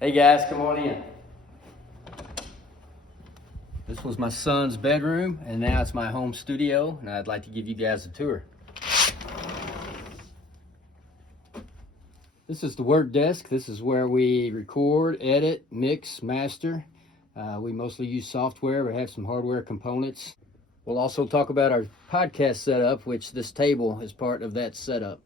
Hey guys, come on in. This was my son's bedroom, and now it's my home studio, and I'd like to give you guys a tour. This is the work desk. This is where we record, edit, mix, master. We mostly use software. We have some hardware components. We'll also talk about our podcast setup, which this table is part of that setup.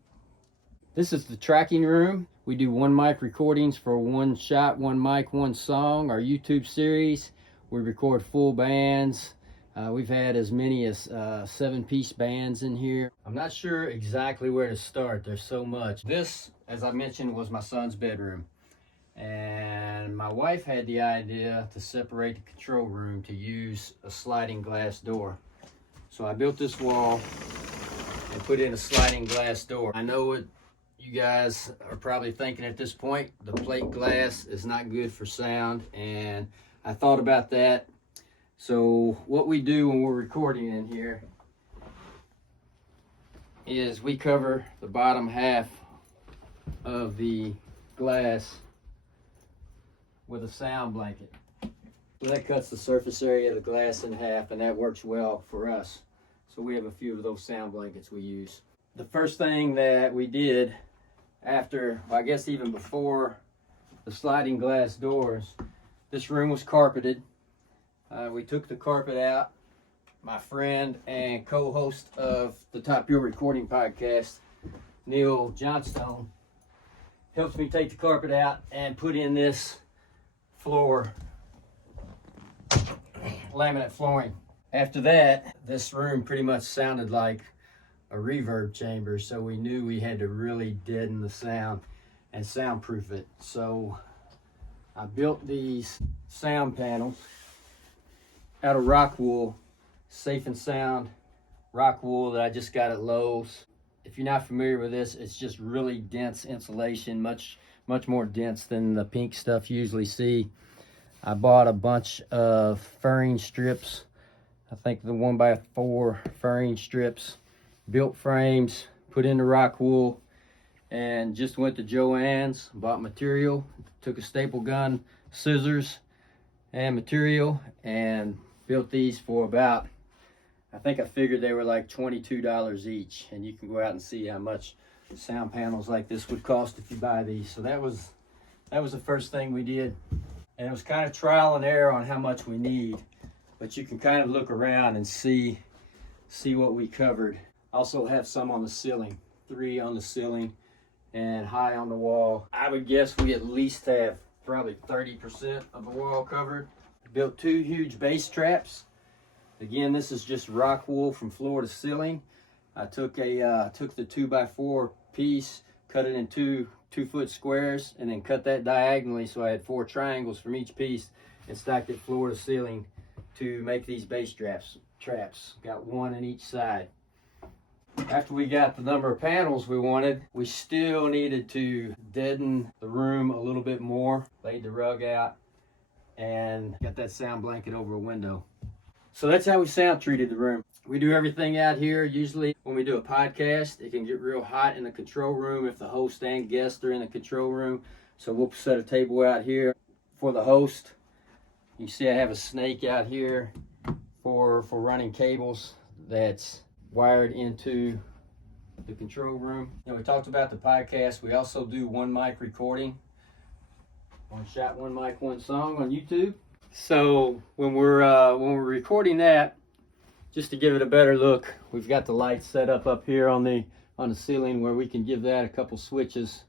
This is the tracking room. We do one mic recordings for one shot, one mic, one song. Our YouTube series, we record full bands. We've had as many as 7-piece bands in here. I'm not sure exactly where to start. There's so much. This, as I mentioned, was my son's bedroom. And my wife had the idea to separate the control room to use a sliding glass door. So I built this wall and put in a sliding glass door. I know what you guys are probably thinking at this point, the plate glass is not good for sound, and I thought about that. So what we do when we're recording in here is we cover the bottom half of the glass with a sound blanket. So that cuts the surface area of the glass in half, and that works well for us. So we have a few of those sound blankets we use. The first thing that we did after, well, I guess even before the sliding glass doors, this room was carpeted. We took the carpet out. My friend and co-host of the Top Fuel Recording podcast, Neil Johnstone, helps me take the carpet out and put in this floor, laminate flooring. After that, this room pretty much sounded like a reverb chamber, so we knew we had to really deaden the sound and soundproof it. So I built these sound panels out of rock wool, Safe and Sound rock wool that I just got at Lowe's. If you're not familiar with this, it's just really dense insulation, much more dense than the pink stuff you usually see. I bought a bunch of furring strips. I think the 1x4 furring strips, built frames, put in the rock wool, and just went to Joann's, bought material, took a staple gun, scissors, and material, and built these for about, I think I figured they were like $22 each, and you can go out and see how much sound panels like this would cost if you buy these. So that was the first thing we did, and it was kind of trial and error on how much we need, but you can kind of look around and see what we covered. Also have some on the ceiling, 3 on the ceiling and high on the wall. I would guess we at least have probably 30% of the wall covered. Built 2 huge bass traps. Again, this is just rock wool from floor to ceiling. I took the 2x4 piece, cut it in 2-foot squares, and then cut that diagonally so I had 4 triangles from each piece, and stacked it floor to ceiling to make these bass traps. Got 1 in each side. After we got the number of panels we wanted, we still needed to deaden the room a little bit more. Laid the rug out and got that sound blanket over a window. So that's how we sound treated the room. We do everything out here. Usually when we do a podcast, it can get real hot in the control room if the host and guest are in the control room. So we'll set a table out here for the host. You see I have a snake out here for running cables that's wired into the control room. And we talked about the podcast. We also do one mic recording, one shot, one mic, one song on YouTube. So when we're recording that, just to give it a better look, we've got the lights set up here on the ceiling where we can give that a couple switches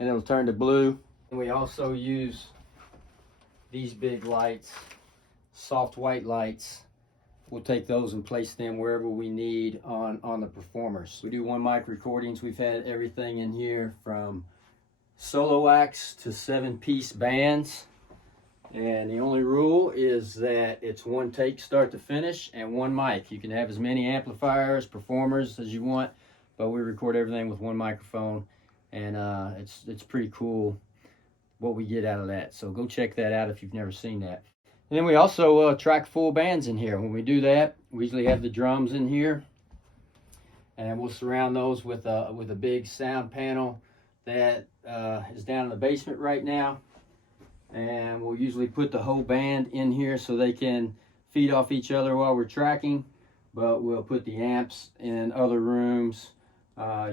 and it'll turn to blue. And we also use these big lights, soft white lights. We'll take those and place them wherever we need on the performers. We do one mic recordings. We've had everything in here from solo acts to 7-piece bands. And the only rule is that it's one take start to finish and one mic. You can have as many amplifiers, performers as you want, but we record everything with one microphone, and it's pretty cool what we get out of that. So go check that out if you've never seen that. And then we also track full bands in here. When we do that, we usually have the drums in here, and we'll surround those with a big sound panel that is down in the basement right now. and we'll usually put the whole band in here so they can feed off each other while we're tracking, but we'll put the amps in other rooms.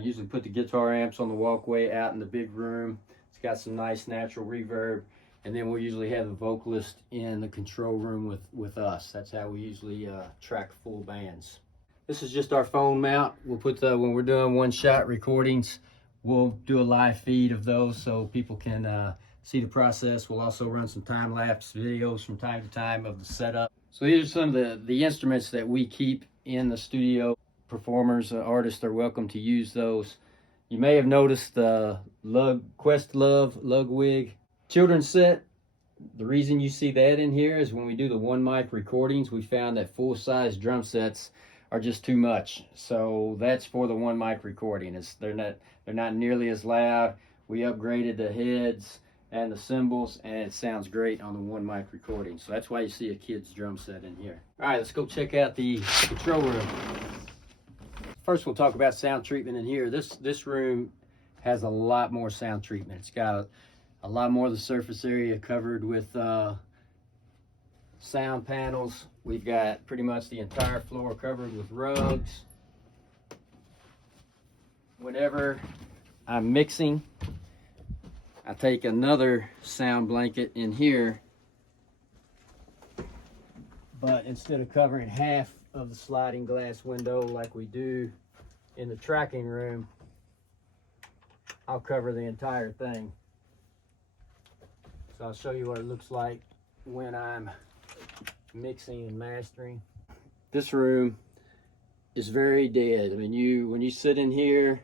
Usually put the guitar amps on the walkway out in the big room. It's got some nice natural reverb, and then we'll usually have the vocalist in the control room with us. That's how we usually track full bands. This is just our phone mount. We'll put when we're doing one-shot recordings, we'll do a live feed of those so people can see the process. We'll also run some time-lapse videos from time to time of the setup. So these are some of the instruments that we keep in the studio. Performers, artists are welcome to use those. You may have noticed the Questlove Ludwig children's set. The reason you see that in here is when we do the one mic recordings, we found that full-size drum sets are just too much. So that's for the one mic recording. They're not nearly as loud. We upgraded the heads and the cymbals, and it sounds great on the one mic recording. So that's why you see a kid's drum set in here. All right, let's go check out the control room. First, we'll talk about sound treatment in here. This room has a lot more sound treatment. It's got a lot more of the surface area covered with sound panels. We've got pretty much the entire floor covered with rugs. Whenever I'm mixing, I take another sound blanket in here, but instead of covering half of the sliding glass window like we do in the tracking room, I'll cover the entire thing. So I'll show you what it looks like when I'm mixing and mastering. This room is very dead. I mean, when you sit in here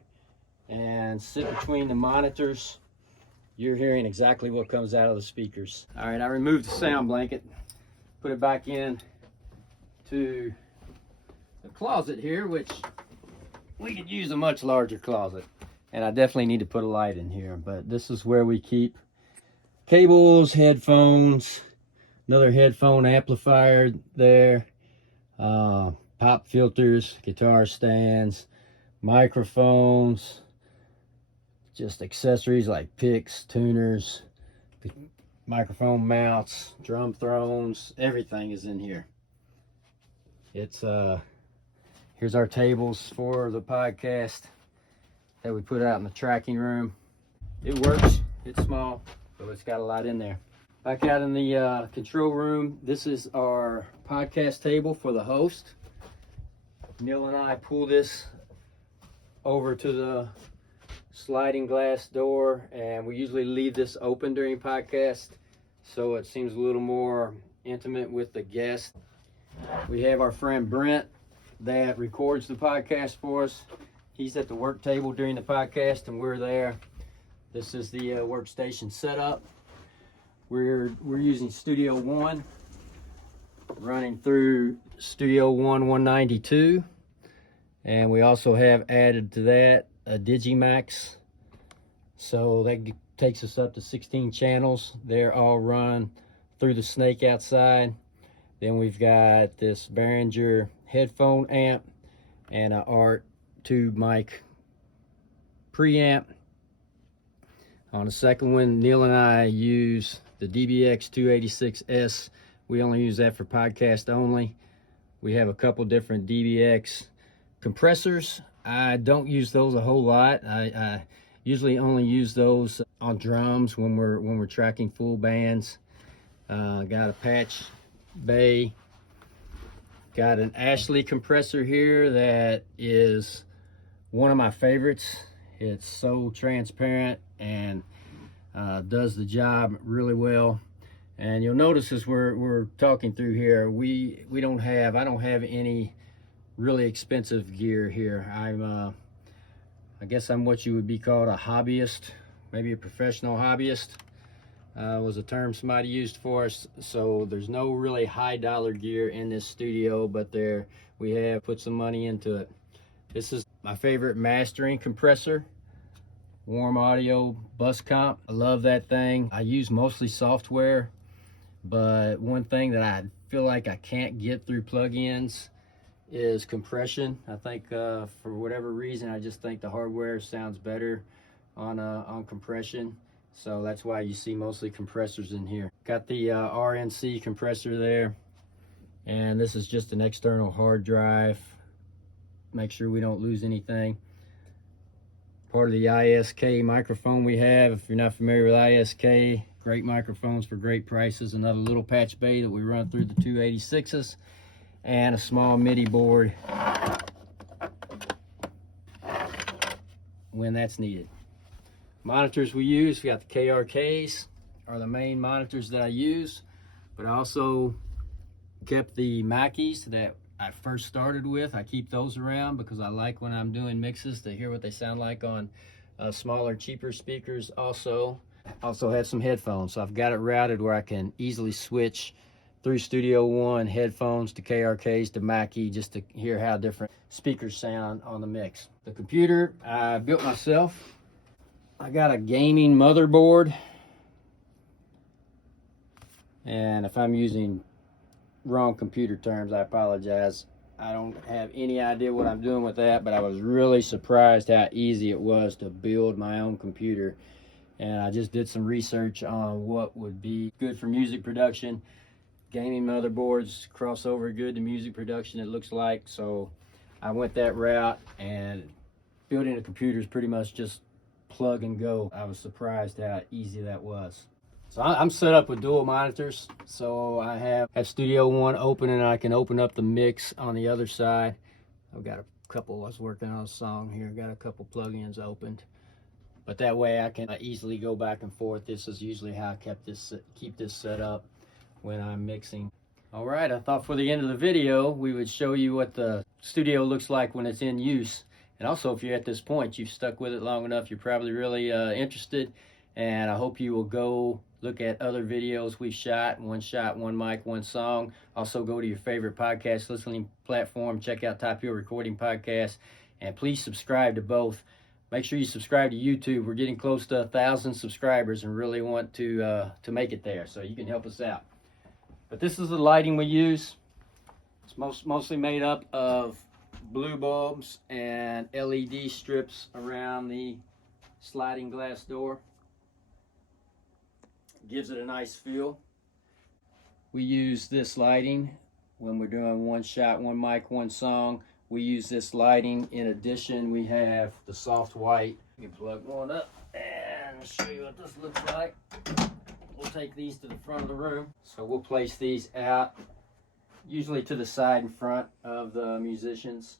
and sit between the monitors, you're hearing exactly what comes out of the speakers. All right, I removed the sound blanket, put it back in to the closet here, which we could use a much larger closet. And I definitely need to put a light in here, but this is where we keep cables, headphones, another headphone amplifier there, pop filters, guitar stands, microphones, just accessories like picks, tuners, microphone mounts, drum thrones, everything is in here. Here's our tables for the podcast that we put out in the tracking room. It works, it's small, but it's got a lot in there. Back out in the control room, this is our podcast table for the host. Neil and I pull this over to the sliding glass door, and we usually leave this open during podcast so it seems a little more intimate with the guest. We have our friend Brent that records the podcast for us. He's at the work table during the podcast and we're there. This is the workstation setup. We're using Studio One, running through Studio One 192, and we also have added to that a Digimax, so that takes us up to 16 channels. They're all run through the snake outside. Then we've got this Behringer headphone amp and an Art tube mic preamp. On the second one, Neil and I use the DBX 286S. We only use that for podcast only. We have a couple different DBX compressors. I don't use those a whole lot. I usually only use those on drums when we're tracking full bands. Got a patch bay. Got an Ashley compressor here that is one of my favorites. It's so transparent and does the job really well. And you'll notice as we're talking through here, I don't have any really expensive gear here. I guess I'm what you would be called a hobbyist, maybe a professional hobbyist. Was a term somebody used for us. So there's no really high dollar gear in this studio, but we have put some money into it. This is my favorite mastering compressor, Warm Audio Bus Comp. I love that thing. I use mostly software, but one thing that I feel like I can't get through plugins is compression. I think for whatever reason, I just think the hardware sounds better on compression. So that's why you see mostly compressors in here. Got the RNC compressor there. And this is just an external hard drive. Make sure we don't lose anything. Part of the ISK microphone we have. If you're not familiar with ISK, great microphones for great prices. Another little patch bay that we run through the 286s. And a small MIDI board when that's needed. Monitors we use, we got the KRKs are the main monitors that I use, but I also kept the Mackeys that I first started with. I keep those around because I like when I'm doing mixes to hear what they sound like on smaller, cheaper speakers. Also have some headphones, so I've got it routed where I can easily switch through Studio One headphones to KRKs to Mackie just to hear how different speakers sound on the mix. The computer I built myself. I got a gaming motherboard, and if I'm using wrong computer terms, I apologize. I don't have any idea what I'm doing with that, but I was really surprised how easy it was to build my own computer. And I just did some research on what would be good for music production. Gaming motherboards cross over good to music production, it looks like. So I went that route, and building a computer is pretty much just plug and go. I was surprised how easy that was. So I'm set up with dual monitors. So I have Studio One open, and I can open up the mix on the other side. I've got a couple, I was working on a song here, got a couple plugins opened. But that way I can easily go back and forth. This is usually how I keep this set up when I'm mixing. All right, I thought for the end of the video, we would show you what the studio looks like when it's in use. And also, if you're at this point, you've stuck with it long enough, you're probably really interested. And I hope you will go look at other videos we've shot, one mic, one song. Also go to your favorite podcast listening platform, check out Top Hill Recording Podcast, and please subscribe to both. Make sure you subscribe to YouTube. We're getting close to 1,000 subscribers and really want to make it there, so you can help us out. But this is the lighting we use. It's mostly made up of blue bulbs and LED strips around the sliding glass door. Gives it a nice feel. We use this lighting when we're doing one shot, one mic, one song. We use this lighting. In addition, we have the soft white. You can plug one up and show you what this looks like. We'll take these to the front of the room. So we'll place these out, usually to the side and front of the musicians.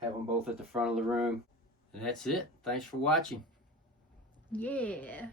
Have them both at the front of the room. And that's it. Thanks for watching. Yeah.